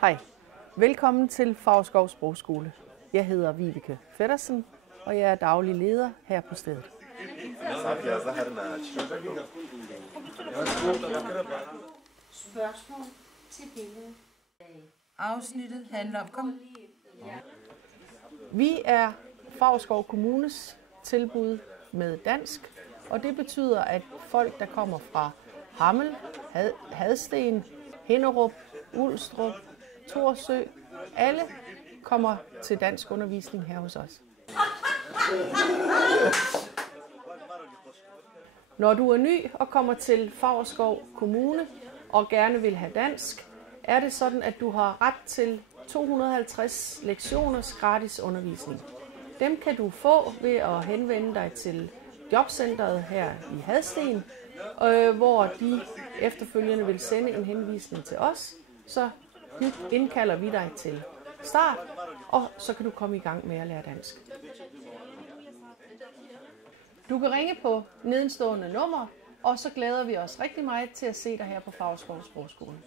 Hej, velkommen til Favrskov Sprogskole. Jeg hedder Vibeke Feddersen, og jeg er daglig leder her på stedet. Spørgsmål til billedet. Afsnittet handler om kom. Vi er Favrskov Kommunes tilbud med dansk, og det betyder, at folk, der kommer fra Hammel, Hadsten, Hinnerup, Ulstrup, Thorsø, alle kommer til dansk undervisning her hos os. Når du er ny og kommer til Favrskov Kommune og gerne vil have dansk, er det sådan, at du har ret til 250 lektioners gratis undervisning. Dem kan du få ved at henvende dig til jobcentret her i Hadsten, hvor de efterfølgende vil sende en henvisning til os. Så indkalder vi dig til start, og så kan du komme i gang med at lære dansk. Du kan ringe på nedenstående nummer, og så glæder vi os rigtig meget til at se dig her på Favrskov Sprogskole.